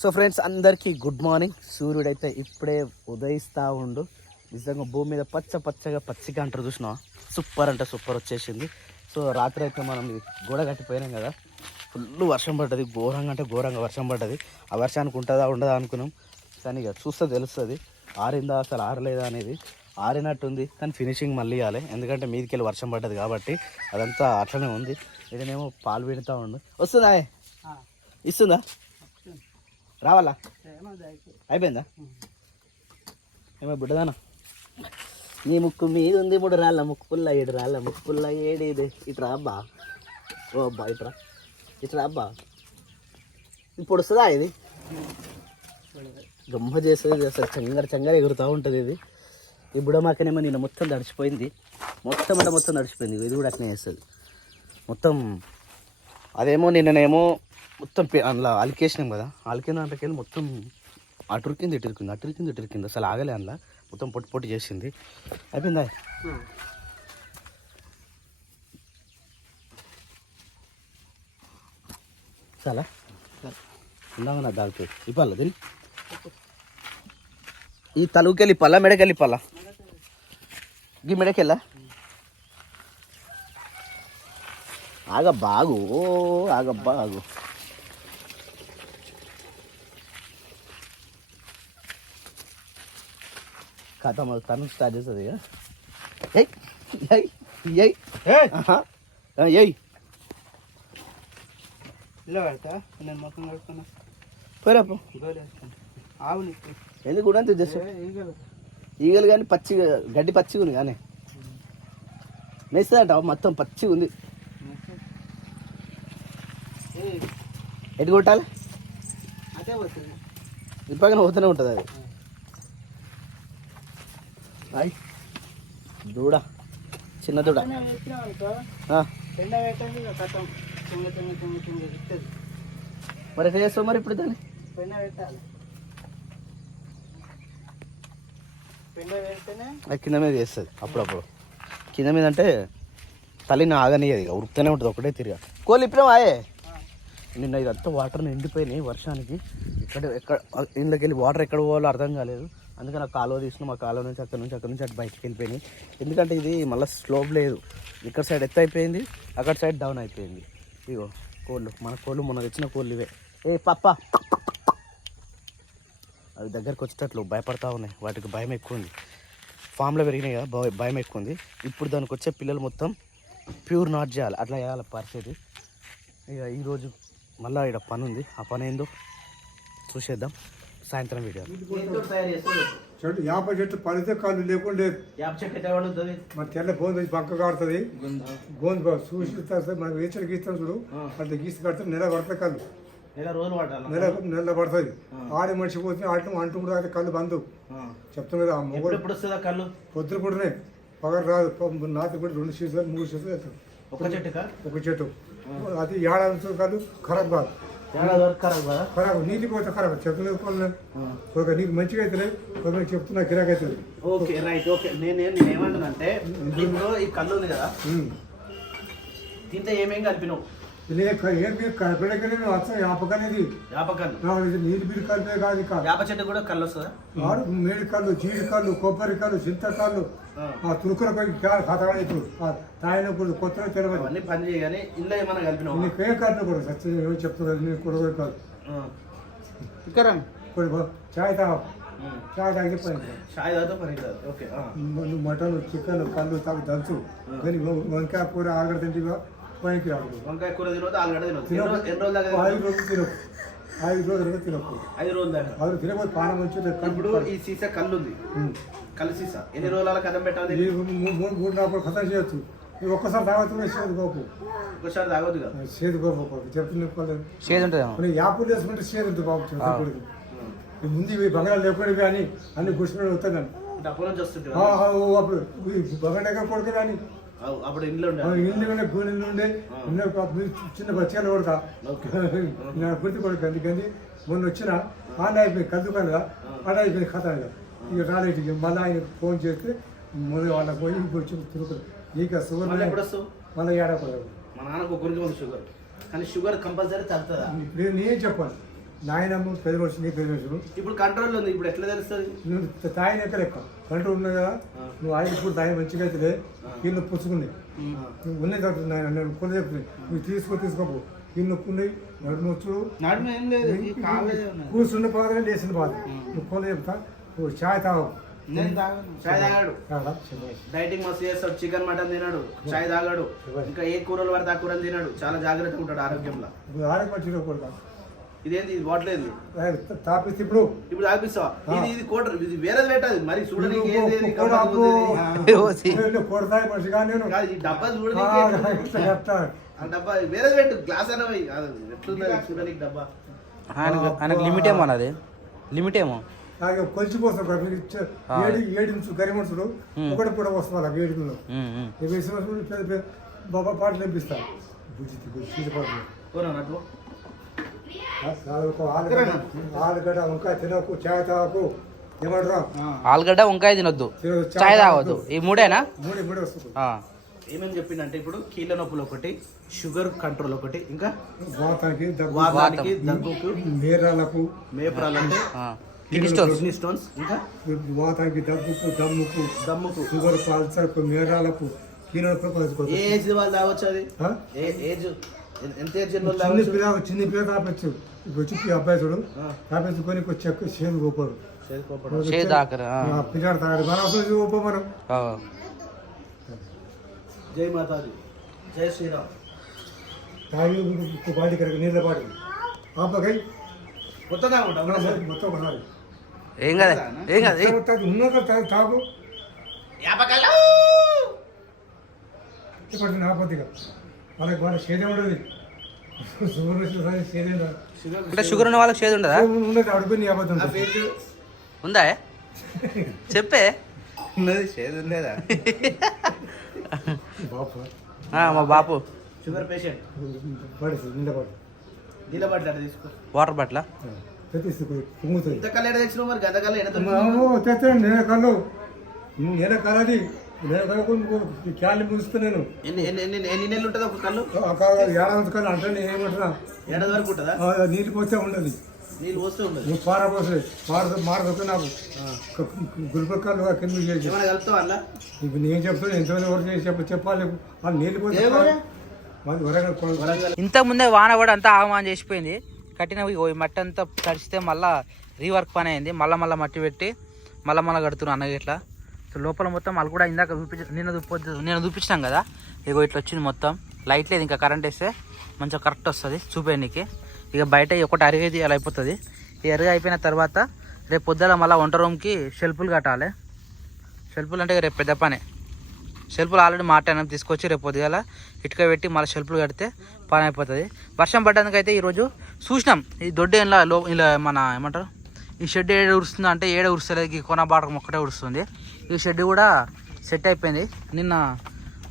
So friends అందరికీ good morning. సూర్యుడు అయితే ఇప్పుడే ఉదయిస్తూ ఉండు. నిజంగా భూమి మీద పచ్చ పచ్చగా పచ్చిగా అంటారు చూసినా సూపర్ అంటే సూపర్ వచ్చేసింది. సో రాత్రి అయితే మనం గోడ కట్టిపోయినాం కదా. ఫుల్ వర్షం పడ్డది ఘోరంగా అంటే ఘోరంగా వర్షం పడ్డది. ఆ వర్షానికి ఉంటుందా ఉండదా అనుకున్నాం. కానీ ఇక చూస్తే తెలుస్తుంది ఆరిందా అసలు ఆరలేదా అనేది. ఆరినట్టుంది కానీ ఫినిషింగ్ మళ్ళీ ఇవ్వాలి. ఎందుకంటే మీదికి వెళ్ళి వర్షం పడ్డది కాబట్టి అదంతా అట్లనే ఉంది. ఇదేనేమో పాలు పెడతా ఉండు. వస్తుందా? ఇస్తుందా? రావాలా? అయిపోయిందా? ఏమో బిడ్డదానా? నీ ముక్కు మీద ఉంది మూడు రాళ్ళ ముక్కు పుల్ల ఏడు రాళ్ళ ముక్కు పుల్ల ఏడేది. ఇట్రా అబ్బా. ఓ అబ్బా ఇట్రా. ఇట్రా అబ్బా. ఇప్పుడు వస్తుందా ఇది? గమ్మ చేస్తుంది అసలు చంగర చంగర ఎగురుతూ ఉంటుంది ఇది. ఈ బుడమాకనేమో నిన్న మొత్తం తడిచిపోయింది. మొత్తం అంటే మొత్తం తడిచిపోయింది. ఇది కూడా అట్నే చేస్తుంది. మొత్తం అదేమో నిన్ననేమో మొత్తం అందులో అలికేసినాం కదా అలికిన దాంట్లోకి వెళ్ళి మొత్తం అటురికింది ఇటురికింది అటురికింది ఇటురికింది అసలు ఆగలే అందులో. మొత్తం పొట్టి పొట్టి చేసింది. అయిపోయిందా? చాలా? ఇందాక నా దాల్తో ఇవ్వాలి దీన్ని ఈ తలుకెళ్ళి పల్ల మెడకెళ్ళి ఈ గీ మెడకెళ్ళా? ఆగ. బాగు ఆగ. బాగు కథ మరి తను స్టార్ట్ చేస్తుంది ఇక ఎయ్ ఎయ్ ఎయ్ ఇలా పెడతా నేను మొత్తం కడుతున్నా పోరా పో. ఆవు నీకు. ఎందుకు కూడా అంతే చేస్తా ఈగలు. కానీ పచ్చి గడ్డి పచ్చిగా ఉంది కానీ. మేస్తుందంట మొత్తం పచ్చిగా ఉంది. ఏయ్, ఎటు కొట్టాలి? అదే ఇప్పటికైనా పోతూనే ఉంటుంది అది. హాయ్. దూడ. చిన్న దూడ. మరి చేస్తావు మరి ఇప్పుడు దాన్ని? కింద మీద చేస్తుంది అప్పుడప్పుడు. కింద మీద అంటే తల్లిని ఆగనియదు ఇక ఉరుకుతూనే ఉంటుంది ఒకటే తిరిగా. కోళ్ళు ఇప్పుడే ఆయే నిన్న ఇదంతా వాటర్ నిండిపోయినాయి వర్షానికి. ఇక్కడ ఎక్కడ ఇంట్లోకి వెళ్ళి వాటర్ ఎక్కడ పోవాలో అర్థం కాలేదు. అందుకని ఆ కాలువ తీసిన ఆ కాలువ నుంచి అక్కడ నుంచి అక్కడ నుంచి అటు బయటికి వెళ్ళిపోయినాయి. ఎందుకంటే ఇది మళ్ళీ స్లోప్ లేదు. ఇక్కడ సైడ్ ఎత్తు అయిపోయింది అక్కడ సైడ్ డౌన్ అయిపోయింది. ఇగో కోళ్ళు మన కోళ్ళు మొన్న తెచ్చిన కోళ్ళు ఇవే. ఏ పప్ప! అవి దగ్గరకు వచ్చేటట్లు భయపడతా ఉన్నాయి. వాటికి భయం ఎక్కువ ఉంది. ఫామ్లో పెరిగినాయి కదా భయ- భయం ఎక్కువ ఉంది. ఇప్పుడు దానికి వచ్చే పిల్లలు మొత్తం ప్యూర్ నాట్ చేయాలి. అట్లా చేయాలి పరిస్థితి. ఇక ఈరోజు మళ్ళీ ఇక్కడ పని ఉంది ఆ పని ఏందో చూసేద్దాం. సాయంత్రం వీడియో. చెట్టు యాప చెట్టు పడితే కాళ్ళు లేకుండా చెట్టు మన తెల్ల బోందు పక్క కాడుతుంది. గోందు చూసి మనం వేచలు గీస్తాం చూడు. అంటే గీసి కడితే నెల పడుతుంది కళ్ళు. నెల నెల నెల పడుతుంది ఆడి మనిషి పోతే ఆటం అంటూ కూడా అది కళ్ళు బంధు చెప్తాం కదా మొగలు ఎప్పుడు వస్తుందా కళ్ళు? పొద్దున పూటనే పగలు రాదు నాతి కూడా రెండు సీజన్ మూడు సీజన్ వేస్తాం ఒక చెట్టుకా? ఒక చెట్టు. అది ఏడాది కాదు ఖరాబ్ కాదు. ఖరాబ్ నీటి పోతే ఖరాబ్. చెప్తున్నది పనులు ఒక నీకు మంచిగా అవుతుంది ఒక చెప్తున్నా గిరాక్ అవుతుంది ఓకే రైట్ ఓకే. నేను నేను ఏమంటానంటే ఇప్పుడు ఈ కళ్ళు ఉంది కదా. తింటే ఏమేం కలిపినావు? యాపకనేది యాప కళ్ళు నీళ్ళు బిల్లు కలిపే కాదు యాప చెట్టు కూడా కళ్ళు వస్తుందా? మేడి కళ్ళు జీడి కళ్ళు కొబ్బరి కళ్ళు చింత కళ్ళు ఆ తురుకుల కథగా ఇప్పుడు తాయిన కూడా కొత్తగా తెలవదు. అవన్నీ పని చేయగానే ఇల్లు కలిపినావు? నీకు ఏ కళ్ళు కూడా సత్యం ఏమో చెప్తున్నారు నీకు కూడా కాదు. ఇక్కడ చాయ్ తాగు. చాయ్ తాగిపోయింది చాయ్. తాగుతా పని కాదు ఓకే నువ్వు మటన్ చికెన్ కళ్ళు తాగు దంచు. కానీ వంకాయ కూర ఆగడ తింటివా? పనికి రాదు వంకాయ కూర తినవద్దు ఆలుగడ్డ తినవద్దు ఎన్ని రోజులు- ఐదు రోజులు తినకు ఐదు రోజులు దాకా అది తినకపోతే పానం వచ్చి ఇప్పుడు ఈ సీసా కళ్ళు ఉంది కళ్ళు సీసా. ఎన్ని రోజుల కథం పెట్టాలి? ఈ మూ- మూ- మూడు నాలుగు ఖతం చేయొచ్చు. నువ్వు ఒక్కసారి తాగుతున్నా చేదు గోపు. ఒకసారి తాగొద్దు కదా? చేదు గోపు చెప్తున్నా షేజ్ ఉంటుంది యాపులు వేసుకుంటే చేదు ఉంటుంది బాబు చెప్పకూడదు ఈ ముందు ఇవి బంగాళాలు లేకుండా కానీ అన్ని వస్తాను డబ్బు నుంచి వస్తుంది అప్పుడు ఎక్కడ కొడుకు కానీ అప్పుడు ఇంట్లో ఉండే గూని ఉండే చిన్న బచ్చాలు కొడతా. గుర్తు కొడుకు అందుకని మొన్న వచ్చిన ఆడ అయిపోయి కలుదుకాను కదా ఆడ అయిపోయింది కథ ఇక. రాలేదు ఇక మళ్ళీ ఆయన ఫోన్ చేస్తే మొదలు వాళ్ళకి పోయి వచ్చి తిరుగుతారు ఇక షుగర్ మళ్ళీ ఏడకూడదు మా నాన్నకు ఒకరికి ఉంది షుగర్ కానీ షుగర్ కంపల్సరీ తగ్గుతుందా? ఇప్పుడు నేను చెప్పాను నాయనమ్మ పెద్ద మనుషులు నీ పెద్ద మనుషులు ఇప్పుడు కంట్రోల్ ఉంది ఇప్పుడు ఎట్లా తెలుస్తుంది? నువ్వు లెక్క. కంట్రోల్ ఉన్నది కదా? నువ్వు ఆయన ఇప్పుడు తాయి మంచిగా అయితే ఇల్లు పుచ్చుకున్నాయి. నువ్వు ఉన్నది కాబట్టి నాయన నేను కొన్ని చెప్తున్నాయి నువ్వు తీసుకో తీసుకోకు ఇల్లు నొప్పున్నాయి నడు నొచ్చుడు. ఉన్నాయి. కూర్చున్న బాధ లేచిన బాధ. నువ్వు కొన్ని చెప్తా. నువ్వు చాయ్ తాగు. చాయ్ తాగాడు. డైటింగ్ మస్తు చేస్తాడు చికెన్ మటన్ తినాడు. చాయ్ తాగాడు. ఇంకా ఏ కూరలు పడితే ఆ కూరలు తినాడు. చాలా జాగ్రత్తగా ఉంటాడు ఆరోగ్యంలో. ఆరోగ్యం ఇదేంది? ఇది బాట్లేదు తాపిస్తే ఇప్పుడు. ఇప్పుడు తాగిపిస్తావా ఇది ఇది కోటర్ ఇది వేరేది పెట్టదు మరి చూడడానికి ఏంది కొడతాయి మనిషిగా నేను. కాదు, ఈ డబ్బా చూడడానికి ఆ డబ్బా వేరేది పెట్టు గ్లాస్ ఎట్లుంది చూడడానికి డబ్బా. ఆయనకు ఆయనకు లిమిట్ ఏమో అన్నది లిమిట్ ఏమో. నాకు కొంచెం కోసం ఏడు గరి మనుషులు. ఒకటి కూడా ఏడుగులో. వేసిన పెద్ద పెద్ద బాబా పాటలు బుజ్జి బుజ్జి నటు ఆలుగడ్డ ఆలుగడ్డ వంకాయ తినకు చాయ్ తాగకు ఏమంటారా ఆలుగడ్డ వంకాయ తినొద్దు. చాయ్ తాగొద్దు. ఈ మూడేనా? మూడే మూడే వస్తుంది. ఆ. ఏమేమి చెప్పిందంటే ఇప్పుడు కీళ్ళ నొప్పులు ఒకటి షుగర్ కంట్రోల్ ఒకటి ఇంకా వాతానికి దగ్గు వాతానికి దగ్గుకు ఆ. Kidney stones. కిడ్నీ స్టోన్స్ ఇంకా? వాతానికి దగ్గుకు దమ్ముకు దమ్ముకు. షుగర్ పల్సర్కు ఏ పంచుకోవచ్చు ఏజ్ వాళ్ళు తాగొచ్చు అది? ఏజ్? ఎంత చిన్న పిల్ల చిన్న పిల్ల తాపచ్చు. ఇప్పుడు వచ్చి అబ్బాయి చూడు చేను గోపాడు చేసుకోపడం చేదు ఆకరా పిల్లాడు తాగాడు మన అవసరం మనం. జై మాతాది జై శ్రీరామ్. తాగి కరెక్ట్ నీళ్ళ బాడీ. ఆపకై కొత్త తాగుంటాం మొత్తం కొనాలి. ఏం కదా ఏం కదా తాగు. ఇప్పుడు నాపతిగా వాళ్ళకి వాళ్ళ సేదే ఉండదు షుగర్ వచ్చిన సేదే ఉండదు అంటే షుగర్ ఉన్న వాళ్ళకి చేదు ఉండదా? ఉన్నది అడుగుని అబద్ధం. ఉందా? చెప్పే. ఉన్నది చేదు ఉండేదా? బాపు. ఆ, మా బాపు. Sugar patient. పడి నిండా పడి. నీళ్ళ పట్ల అట్లా తీసుకో. వాటర్ బట్ల? ఇంత కళ్ళు ఎడ తెచ్చినావు మరి? గంట కళ్ళు ఎడ తెచ్చాను నేను కళ్ళు. నేను కలది నేను ఎన్ని ఎన్ని ఎన్ని ఎన్ని నెలలు ఉంటుంది ఒక కళ్ళు? ఏడాది కళ్ళు అంటే నేను ఏమంటున్నా? ఏడాది వరకు ఉంటుందా? ఆ, నీళ్ళు పోతే ఉండదు. నీళ్ళు పోస్తే ఉండదు. నువ్వు పార పోసే మారదు మారదు నాకు కింద చేసి ఏమైనా కలుపుతావా అలా ఇప్పుడు నేను చెప్తాను ఎంతమంది వరకు చేసి చెప్ప చెప్పాలి వాళ్ళు నీళ్ళు పోతే ఏ ఊరు? మాది వరంగల్ కొ- వరంగల్. ఇంత ముందే వాన కూడా అంతా ఆగమాన్ చేసిపోయింది. కట్టిన ఈ మట్టి అంతా తడిస్తే మళ్ళా రీవర్క్ పని అయింది. మళ్ళా మళ్ళీ మట్టి పెట్టి మళ్ళా మళ్ళీ కడుతున్నాను అన్నది ఇట్లా. సో లోపల మొత్తం వాళ్ళు కూడా ఇందాక చూపించ నిన్న చూపొద్దు నేను చూపించినాం కదా. ఇగో ఇట్లా వచ్చింది మొత్తం. లైట్ లేదు ఇంకా కరెంట్ వేస్తే మంచిగా కరెక్ట్ వస్తుంది చూపేయడానికి ఇక బయట ఒకటి అరిగేది అలా అయిపోతుంది. ఈ అరిగి అయిపోయిన తర్వాత రేపు పొద్దున మళ్ళీ వంట రూమ్కి షెల్ఫులు కట్టాలి. షెల్ఫులు అంటే ఇక రేపు పెద్ద పనే. షెల్ఫ్లు ఆల్రెడీ మాట్లాడినాం తీసుకొచ్చి రేపు పొద్దుగాల ఇటుక పెట్టి మళ్ళీ షెల్ఫ్లు కడితే పని అయిపోతుంది. వర్షం పడ్డానికి ఈరోజు చూసినాం. ఈ దొడ్డి ఇలా లో ఇలా మన ఏమంటారు? ఈ షెడ్ ఏడ ఉరుస్తుంది అంటే ఏడ ఉరుస్తలేదు ఈ కొన బాటకం ఒక్కటే ఉరుస్తుంది. ఈ షెడ్ కూడా సెట్ అయిపోయింది. నిన్న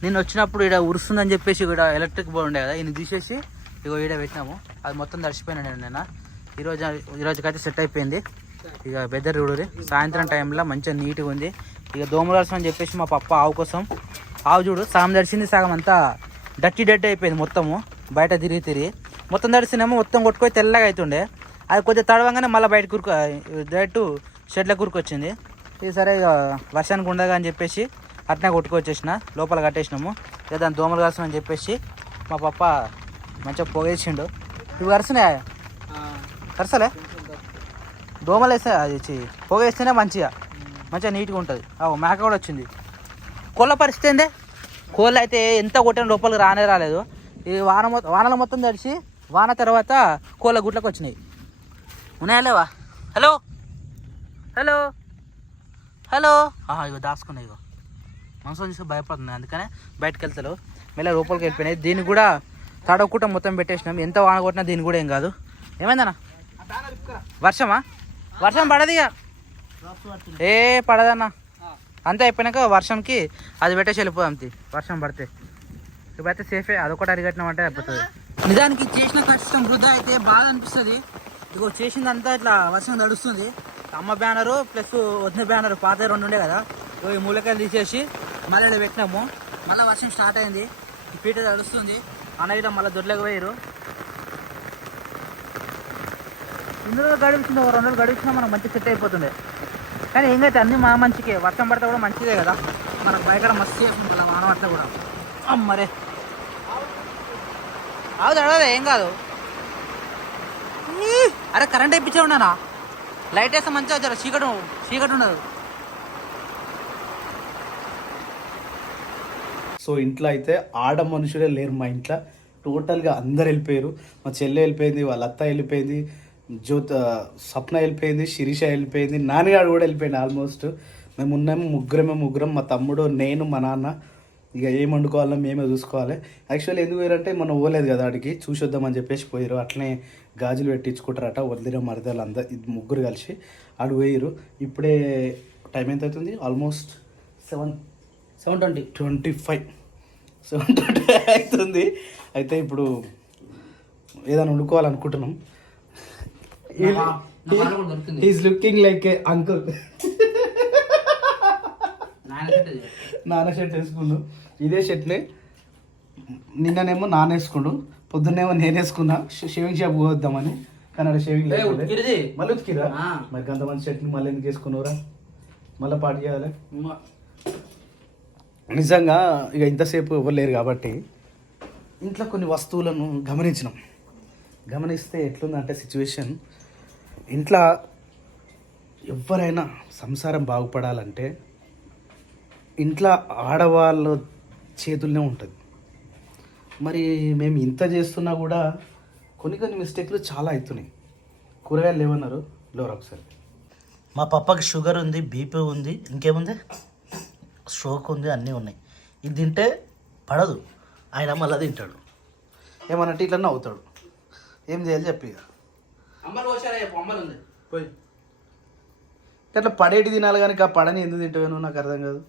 నిన్న వచ్చినప్పుడు ఇక్కడ ఉరుస్తుందని చెప్పేసి ఇక్కడ ఎలక్ట్రిక్ బోర్డు ఉండే కదా ఈయన తీసేసి ఇగో ఈడ పెట్టినాము. అది మొత్తం తడిచిపోయినా నేను నిన్న. ఈరోజు ఈరోజుకైతే సెట్ అయిపోయింది. ఇక బెదర్ చూడరి సాయంత్రం టైంలో మంచిగా నీట్గా ఉంది. ఇక దోమలాల్సిన అని చెప్పేసి మా పప్ప ఆవు కోసం. ఆవు చూడు సగం తడిచింది సగం అంతా డట్టి డట్టి అయిపోయింది మొత్తము. బయట తిరిగి తిరిగి. మొత్తం తడిసినేమో మొత్తం కొట్టుకొని తెల్లగా అవుతుండే అది కొద్దిగా తడవంగానే మళ్ళీ బయట కురుకు డైరెక్ట్ షెడ్ల కురుకొచ్చింది. ఇది సరే ఇక వర్షానికి ఉండగా అని చెప్పేసి అట్నే కొట్టుకొచ్చేసిన లోపల కట్టేసినాము. ఇక దాని దోమలు కాల్సిన అని చెప్పేసి మా పప్ప మంచిగా పొగేసిండు. ఇవి కరుస్తున్నాయా? కరసలే దోమలు వేస్తే అది చి- పొగ వేస్తేనే మంచిగా మంచిగా నీట్గా ఉంటుంది. అవు మేక కూడా వచ్చింది. కోళ్ళ పరిస్థితి ఏందే? కోళ్ళు అయితే ఎంత కొట్టిన లోపలికి రానే రాలేదు. ఈ వాన మొత్తం వానలు మొత్తం తడిచి వాన తర్వాత కోళ్ళ గుట్లకు వచ్చినాయి. ఉన్నాయా లేవా? హలో? హలో? హలో? ఆహా, ఇగో దాచుకున్నాయి ఇగో. మనసు చూసి భయపడుతుంది అందుకనే బయటకు వెళ్తారు మళ్ళీ లోపలికి వెళ్ళిపోయినాయి దీన్ని కూడా తడవకుండా మొత్తం పెట్టేసినాం. ఎంత వాన కొట్టినా దీన్ని కూడా ఏం కాదు. ఏమైందన్నా? వర్షమా? వర్షం పడదు ఇక ఏ పడదన్నా. అంతే అయిపోయినాక వర్షంకి అది పెట్టేసి వెళ్ళిపోదాం తి. వర్షం పడితే. ఇప్పుడైతే సేఫే అదొకటి అరిగట్టినామంటే అయిపోతుంది. నిజానికి చేసిన కష్టం వృధా అయితే బాధ అనిపిస్తుంది. ఇదిగో చేసిందంతా ఇట్లా వర్షం నడుస్తుంది. అమ్మ బ్యానరు ప్లస్ వదిన బ్యానర్ పాత రెండు ఉండే కదా. ఇగో ఈ మూలకాయలు తీసేసి మళ్ళీ ఈడ పెట్టినాము. మళ్ళీ వర్షం స్టార్ట్ అయింది. ఈ పీట నడుస్తుంది. అన్న మళ్ళీ దొడ్లకు పోయారు ఇందులో గడిపించింది ఒక రెండు రోజులు గడిపించినా మనకు మంచి సెట్ అయిపోతుంది కానీ ఏం అయితే అన్ని మా మంచికే. వర్షం పడితే కూడా మంచిదే కదా. మనకు బయట మస్తు మళ్ళీ మానవ అట్లా కూడా. అమ్మరే. అవుదు ఏం కాదు. అరే కరెంట్ ఇప్పించే ఉన్నానా? లైట్ వేస్తే మంచిగా జర చీకటి చీకటి ఉండదు. సో ఇంట్లో అయితే ఆడ మనుషులే లేరు మా ఇంట్లో. టోటల్గా అందరు వెళ్ళిపోయారు. మా చెల్లె వెళ్ళిపోయింది వాళ్ళ అత్త వెళ్ళిపోయింది జ్యోత సప్న వెళ్ళిపోయింది శిరీష వెళ్ళిపోయింది నాన్నగాడు కూడా వెళ్ళిపోయింది ఆల్మోస్ట్. మేము ఉన్నాము ముగ్గురమే ముగ్గురం మా తమ్ముడు నేను మా నాన్న. ఇక ఏం వండుకోవాలో మేమే చూసుకోవాలి. యాక్చువల్లీ ఎందుకు పోయారంటే మనం పోలేదు కదా ఆడికి చూసొద్దామని చెప్పేసి పోయారు అట్లనే గాజులు పెట్టించుకుంటారట వదిలిన మరదలు అందరు ఇది ముగ్గురు కలిసి ఆడు పోయారు ఇప్పుడే టైం ఎంత అవుతుంది? Almost seven seven twenty twenty five seven twenty అవుతుంది. అయితే ఇప్పుడు ఏదైనా వండుకోవాలనుకుంటున్నాం. Is looking like a uncle నాన్న షర్ట్ వేసుకుండు. ఇదే షర్ట్ని నిన్ననేమో నాన్న వేసుకుండు పొద్దున్నేమో నేను వేసుకున్నా షేవింగ్ షాప్ పోద్దామని కానీ అక్కడ షేవింగ్ మళ్ళీ ఉతికిరా. మరి అంతమంది షర్ట్ని మళ్ళీ ఎందుకు వేసుకున్నారా మళ్ళీ పాటు చేయాలి. నిజంగా ఇక ఇంతసేపు ఎవరు లేరు కాబట్టి ఇంట్లో కొన్ని వస్తువులను గమనించినాం. గమనిస్తే ఎట్లుందంటే సిచ్యువేషన్. ఇంట్లో ఎవరైనా సంసారం బాగుపడాలంటే ఇంట్లో ఆడవాళ్ళ చేతుల్నే ఉంటుంది. మరి మేము ఇంత చేస్తున్నా కూడా కొన్ని కొన్ని మిస్టేక్లు చాలా అవుతున్నాయి కూరగాయలు లేవన్నారు. లోరు ఒకసారి. మా పప్పకి షుగర్ ఉంది బీపీ ఉంది ఇంకేముంది? స్ట్రోక్ ఉంది అన్నీ ఉన్నాయి. ఇది తింటే పడదు. ఆయన మళ్ళీ తింటాడు. ఏమన్నట్టు ఇట్లా నవ్వుతాడు ఏం చేయాలి చెప్పి అట్లా పడేటి తినాలి కానీ ఆ పడని ఎందుకు తింటావేనో నాకు అర్థం కాదు.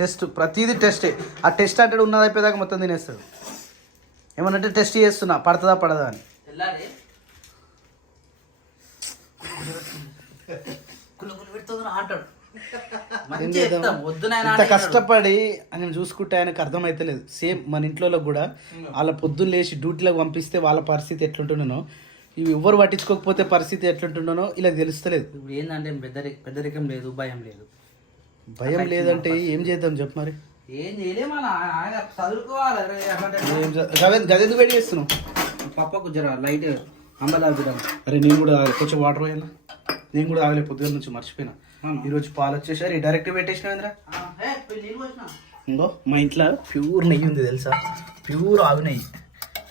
టెస్ట్ ప్రతిదీ టెస్టే. ఆ టెస్ట్ అంటే ఉన్నది అయిపోయేదాకా మొత్తం తినేస్తాడు ఏమనంటే టెస్ట్ చేస్తున్నా పడుతుందా పడదా అని. ఇంత కష్టపడి ఆయన చూసుకుంటే ఆయనకు అర్థమైతలేదు. సేమ్ మన ఇంట్లో కూడా వాళ్ళ పొద్దున్న లేచి డ్యూటీలకు పంపిస్తే వాళ్ళ పరిస్థితి ఎట్లుంటుండనో ఇవి ఎవ్వరు పట్టించుకోకపోతే పరిస్థితి ఎట్లుంటుండనో ఇలా తెలుస్తలేదు. ఇప్పుడు ఏంటంటే పెద్దరి పెద్దరికం లేదు భయం లేదు. భయం లేదంటే ఏం చేద్దాం చెప్పు మరి? ఏం చేయలేము చదువుకోవాలి గదెందుకు వేడి చేస్తున్నావు? పప్పకు జర లైట్ అమ్మలాగుదాం అరే నేను కూడా కొంచెం వాటర్ పోయాను? నేను కూడా ఆగలే పొద్దున్న నుంచి మర్చిపోయినా. ఈరోజు పాలు వచ్చేసరి డైరెక్ట్ పెట్టేసినా ఇంకో మా ఇంట్లో ప్యూర్ నెయ్యి ఉంది తెలుసా? ప్యూర్ ఆవు నెయ్యి.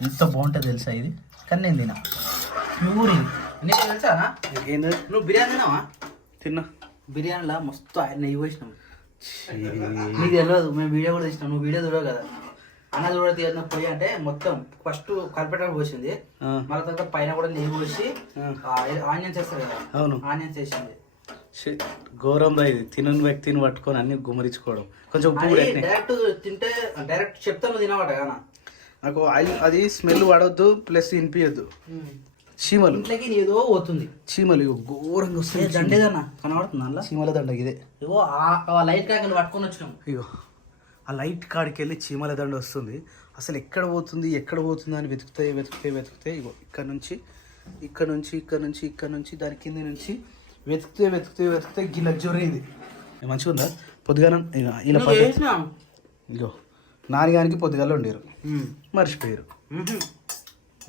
ఎంత బాగుంటుంది తెలుసా ఇది? కానీ నేను తినా ప్యూర్ ఇది. నీకు తెలుసానా? ఏంది నువ్వు బిర్యానీ తిన్నావా? తిన్నా. బిర్యానీలో మస్తు ఆయన నెయ్యి పోసినాం నీకు తెలియదు మేము వీడియో కూడా తీసినాం. నువ్వు వీడియో చూడవు కదా. అన్న చూడ తీయడం పోయి అంటే మొత్తం ఫస్ట్ కలిపేటప్పుడు పోసింది. మళ్ళీ తర్వాత పైన కూడా నెయ్యి పోసి. ఆనియన్స్ వేస్తారు కదా. అవును. ఆనియన్స్ వేసింది. షి- ఘోరం రా ఇది. తినని వ్యక్తిని పట్టుకొని అన్ని గుమరించుకోవడం కొంచెం ఉప్పు. డైరెక్ట్ తింటే డైరెక్ట్ చెప్తాను తినవాట నాకు ఆయిల్ అది స్మెల్ పడవద్దు ప్లస్ వినిపించద్దు చీమలు. ఇంట్లోకి ఏదో పోతుంది. చీమలు ఇగో ఘోరంగా వస్తాయి దండేదన్నా కనబడుతుంది అందులో? చీమల దండ ఇదే. ఇగో ఆ- లైట్ కాకలు పట్టుకొని వచ్చినాం. ఇగో ఆ లైట్ కాడికి వెళ్ళి చీమల దండ వస్తుంది. అసలు ఎక్కడ పోతుంది ఎక్కడ పోతుంది అని వెతుకుతాయి వెతుకుతాయి వెతుకుతాయి ఇగో ఇక్కడ నుంచి ఇక్కడ నుంచి ఇక్కడ నుంచి ఇక్కడ నుంచి దాని కింద నుంచి వెతుకుతే వెతుకుతే వెతుకుతే గిల్ల జొరేది మంచిగా ఉందా? పొద్దుగాల ఇగో ఇలా ఇగో నాన్నగానికి పొద్దుగాల ఉండేరు మర్చిపోయారు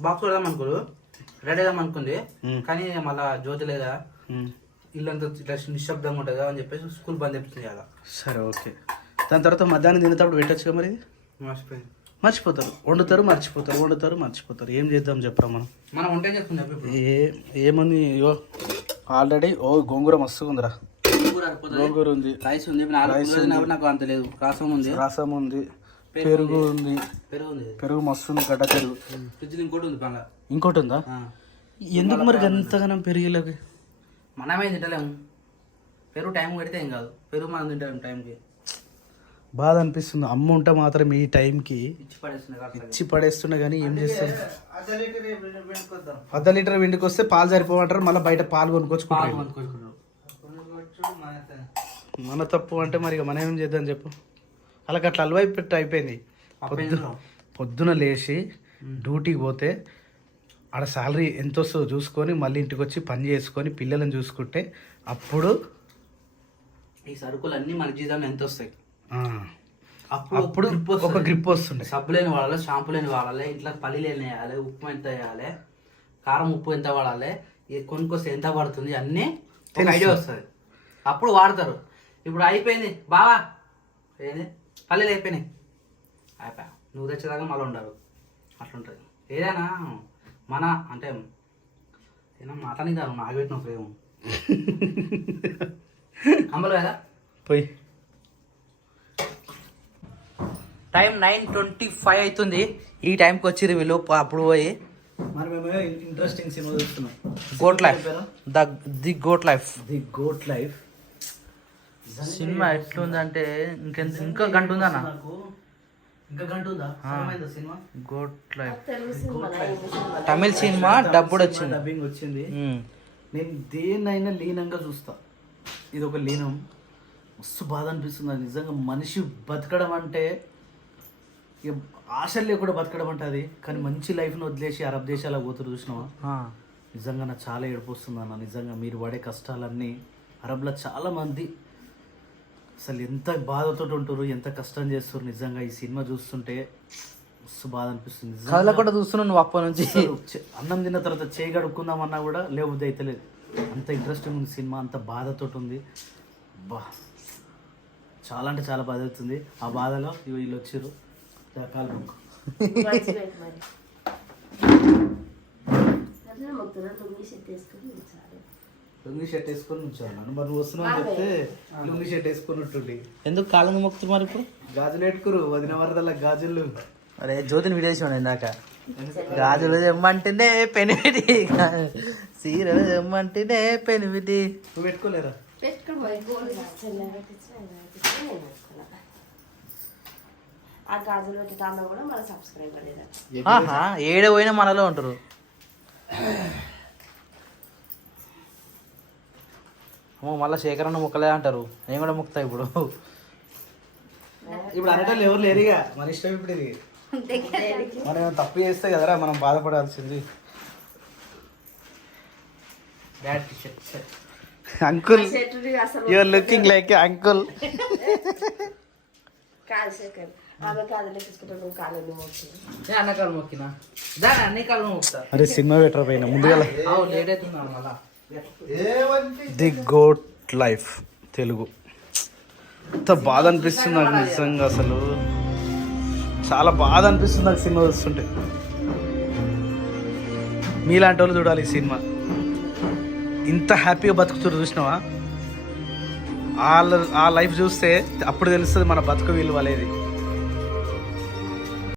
బాక్స్ పెడదాం అనుకోడు. రెడీ అవుదాం అనుకుంది. కానీ మళ్ళా జ్యోతి లేదా ఉమ్, ఇల్లు అంతా ఇట్లా నిశ్శబ్దంగా ఉంటుంది కదా అని చెప్పేసి స్కూల్ బంద్ చేస్తుంది కదా. సరే ఓకే. దాని తర్వాత మధ్యాహ్నం తినేటప్పుడు పెట్టచ్చుగా మరి? మర్చిపోయింది మర్చిపోతారు. వండుతారు మర్చిపోతారు. వండుతారు మర్చిపోతారు. ఏం చేద్దాం చెప్పరా మనం? మనం వంట చెప్తుంది ఇప్పుడు. ఏ ఏమని అయ్యో ఆల్రెడీ ఓ గోంగూర మస్తుగా ఉందిరా. గోంగూర ఉంది. రైస్ ఉంది. నాకు అంత లేదు. రసం ఉంది. రసం ఉంది. పెరుగు ఉంది. పెరుగు ఉంది. పెరుగు మస్తు ఉంది గడ్డ పెరుగు. ఫ్రిడ్జ్ ఇంకోటి ఉంది పండ్ల. ఇంకోటి ఉందా? ఎందుకు మరి అంతగానం పెరిగేలాగా మనమే తింటలేము. పెరుగు టైం పెడితే ఏం కాదు. పెరుగు మనం తింటాం టైంకి. బాధ అనిపిస్తుంది. అమ్మ ఉంటే మాత్రం ఈ టైంకి ఇచ్చి పడేస్తున్నా కానీ. ఏం చేస్తారు అర్ధ లీటర్ వెండికి వస్తే పాలు సరిపోమంటారు మళ్ళీ బయట పాలు కొనుక్కొచ్చుకుంటారు. మన తప్పు అంటే మరి ఇక మనం ఏం చేద్దాం చెప్పు? అలాగ అట్లా అలవై పెట్టి అయిపోయింది. పొద్దు పొద్దున లేచి డ్యూటీకి పోతే ఆడ శాలరీ ఎంత వస్తుందో చూసుకొని మళ్ళీ ఇంటికి వచ్చి పని చేసుకొని పిల్లలను చూసుకుంటే అప్పుడు ఈ సరుకులు అన్నీ మన జీతంలో ఎంత వస్తాయి? అప్పుడు ఒక వస్తది. గ్రిప్ వస్తుండే. సబ్బు లేని వాడాలి షాంపూ లేని వాడాలి ఇంట్లో పల్లీలు వేయాలి ఉప్పు ఎంత వేయాలి కారం ఉప్పు ఎంత వాడాలి కొనుక్కొస్తే ఎంత పడుతుంది అన్నీ. ఐడియా వస్తుంది. అప్పుడు వాడతారు. ఇప్పుడు అయిపోయింది. బావా ఏంది? పల్లీలు అయిపోయినాయి. అయిపోయా. నువ్వు తెచ్చేదాకా మళ్ళీ ఉండరు అట్లుంటుంది. ఏదైనా మన అంటే ఏదైనా మాట్లాడి కాదు నాకు పెట్టిన ప్రేమ. అమ్మలు కదా? పోయి. టైం నైన్ ట్వంటీ ఫైవ్ అవుతుంది. ఈ టైంకి వచ్చిర్రు వీళ్ళు అప్పుడు పోయి. మరి మేము ఇంట్రెస్టింగ్ సినిమా చూస్తున్నాం. Goat life the the goat life the goat life cinema ఎట్లుందంటే ఇంకెంత ఇంకా గంట ఉందన్న నాకు ఇంకా గంట ఉందా. ఏమైందా సినిమా గోట్ లైఫ్ తమిళ సినిమా డబ్బుడు వచ్చింది. డబ్బింగ్ వచ్చింది. నేను దేన్నైనా లీనంగా చూస్తా. ఇది ఒక లీనం. మస్తు బాధ అనిపిస్తుంది. నిజంగా మనిషి బతకడం అంటే ఇక ఆశలు లేకుండా బతకడం అంటే అది. కానీ మంచి లైఫ్ను వదిలేసి అరబ్ దేశాలకు పోతారు చూసినావా? ఆ. నిజంగా నాకు చాలా ఏడుపు వస్తుంది అన్న నిజంగా మీరు పడే కష్టాలన్నీ అరబ్లో చాలా మంది అసలు ఎంత బాధతో ఉంటారు ఎంత కష్టం చేస్తారు నిజంగా ఈ సినిమా చూస్తుంటే. మస్తు బాధ అనిపిస్తుంది. నిజంగా. కళ్ళ కూడా చూస్తున్నావు నువ్వు అప్పటి నుంచి. అన్నం తిన్న తర్వాత చేయి కడుక్కుందామన్నా కూడా లేబుద్ది అయితే లేదు. అంత ఇంట్రెస్టింగ్ ఉంది సినిమా అంత బాధతో ఉంది. బా. చాలా అంటే చాలా బాధ అవుతుంది. ఆ బాధలో ఇవి వీళ్ళు వచ్చారు కాలు మొక్కు. మంచిగా మరి అట్లా మొక్కుతున్నా లుంగి షర్ట్ వేసుకొని ఉంచాను మరి నువ్వు వస్తున్నావు అని చెప్తే లుంగి షర్ట్ వేసుకున్నట్టుండి. ఎందుకు కాళ్ళని మొక్కుతున్నారు ఇప్పుడు? గాజులు పెట్టుకురు వదిన వరదల గాజులు. అరే జ్యోతిని విడేసి ఇందాక. గాజులు తెమ్మంటేనే పెనిమిటి. సీరలు తెమ్మంటేనే పెనిమిటి. నువ్వు పెట్టుకోలేరా? పెట్టుకుని పోయి గోల్డ్ చెల్లె పెట్టించిన ఆయన పెట్టించిన నేను పెట్టుకున్నా ఆ గాజులు పెట్టి దాంట్లో కూడా మన సబ్స్క్రైబర్ లేదా ఆహా ఏడ పోయినా మనలో ఉంటారు అమ్మో మళ్ళీ శేఖరన్న ముక్కలే అంటారు. నేను కూడా ముక్తా ఇప్పుడు. ఇప్పుడు అనేటోళ్ళు ఎవరు లేరుగా మన ఇష్టం ఇప్పుడు ఇది. మనం ఏమైనా తప్పు చేస్తే కదరా మనం బాధపడాల్సింది. Bad T-shirt uncle you are looking like uncle అరే సినిమా బెటర్ పైన ముందుగా లేట్ అవుతున్నాను మళ్ళా. The goat life Telugu. ఎంత బాధ అనిపిస్తుంది నాకు నిజంగా అసలు. చాలా బాధ అనిపిస్తుంది నాకు సినిమా చూస్తుంటే. మీలాంటి వాళ్ళు చూడాలి ఈ సినిమా. ఇంత హ్యాపీగా బతుకుతారు చూసినావా? వాళ్ళ ఆ లైఫ్ చూస్తే అప్పుడు తెలుస్తుంది మన బతుకు విలువ అనేది.